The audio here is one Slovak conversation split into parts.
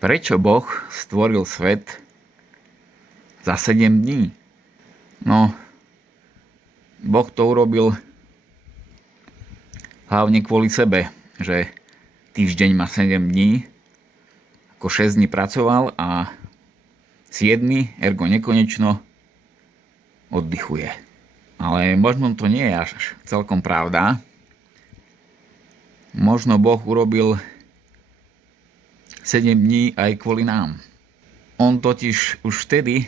Prečo Boh stvoril svet za 7 dní? No, Boh to urobil hlavne kvôli sebe, že týždeň má 7 dní, ako 6 dní pracoval a 7, ergo nekonečno, oddychuje. Ale možno to nie je až celkom pravda. Možno Boh urobil 7 dní aj kvôli nám. On totiž už vtedy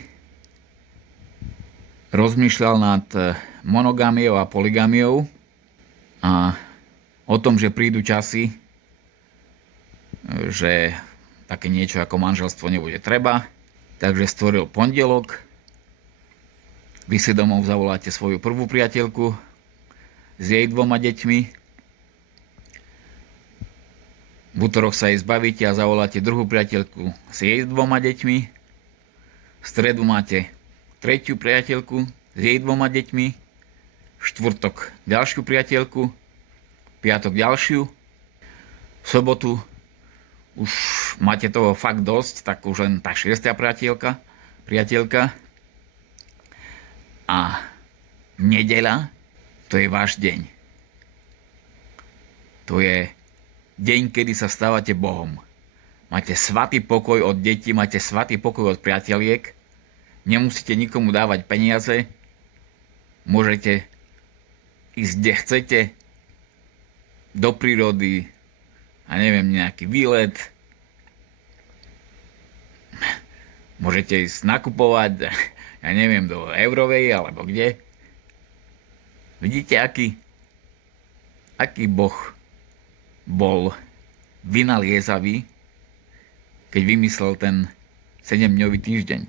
rozmýšľal nad monogamiou a polygamiou a o tom, že prídu časy, že také niečo ako manželstvo nebude treba. Takže stvoril pondelok, vy si domov zavoláte svoju prvú priateľku s jej 2 deťmi, v útorok sa jej zbavíte a zavoláte druhú priateľku s jej 2 deťmi, v stredu máte tretiu priateľku s jej 2 deťmi, v štvrtok ďalšiu priateľku, v piatok ďalšiu, v sobotu už máte toho fakt dosť, tak už len tá 6. priateľka. A nedeľa, to je váš deň. To je deň, kedy sa stávate Bohom. Máte svatý pokoj od detí, máte svatý pokoj od priateliek, nemusíte nikomu dávať peniaze, môžete ísť kde chcete, do prírody, a neviem, nejaký výlet, môžete ísť nakupovať, ja neviem, do Eurovej alebo kde. Vidíte, aký Boh bol vynaliezavý, keď vymyslel ten 7-dňový týždeň.